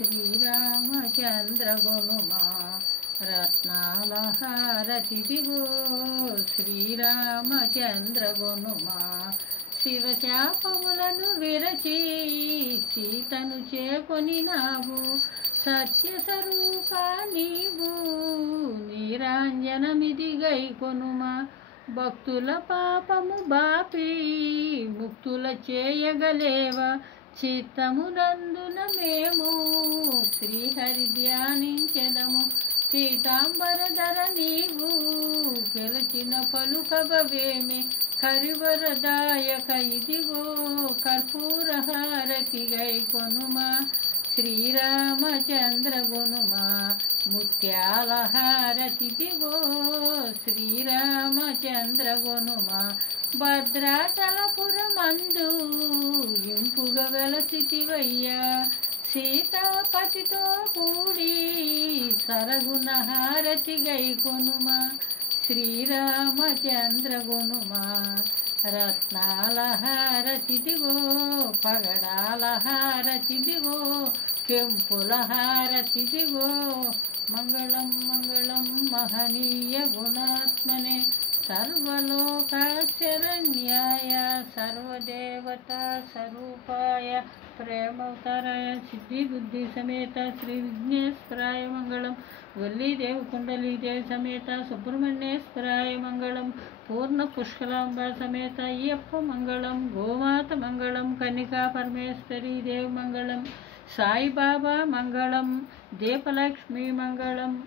శ్రీరామచంద్ర గునుమా రత్నాల హారతిదిగో శ్రీరామచంద్ర గునుమా శివశాపములను విరచి సీతను చేకొనినావు సత్యస్వరూప నీవు నీరాంజనమిది గైకొనుమా భక్తుల పాపము బాపి ముక్తుల చేయగలేవా చిత్తమునందున మేము శ్రీహరి ధ్యానించెదము పీతాంబరధర నీవు పిలచిన పలుకబవేమి హరివరదాయక ఇదిగో కర్పూర హారతి గైకొనుమా శ్రీరామచంద్ర గునుమా ముత్యాల హారతిదిగో శ్రీరామచంద్ర గునుమా భద్రాచలపురమందు ఇంపుగా వెలసితివయ్యా సీతాపతితో కూడి సరగుణ హారతి గైకొనుమా శ్రీరామచంద్ర గునుమా రత్నాల హారతిదిగో పగడాల హారతిదిగో కెంపుల హారతిదిగో మంగళం మంగళం మహనీయ గుణాత్మనే సర్వలోకశరణ్యాయ సర్వదేవతా స్వరూపాయ ప్రేమవతారాయ సిద్ధి బుద్ధి సమేత శ్రీ విఘ్నేశ్వరాయ మంగళం వల్లీదేవి కుండలీదేవి సమేత సుబ్రహ్మణ్యేశ్వరాయ మంగళం పూర్ణ పుష్కలాంబ సమేత అయ్యప్ప మంగళం గోమాత మంగళం కన్నికా పరమేశ్వరీ దేవి మంగళం సాయిబాబా మంగళం దీపలక్ష్మి మంగళం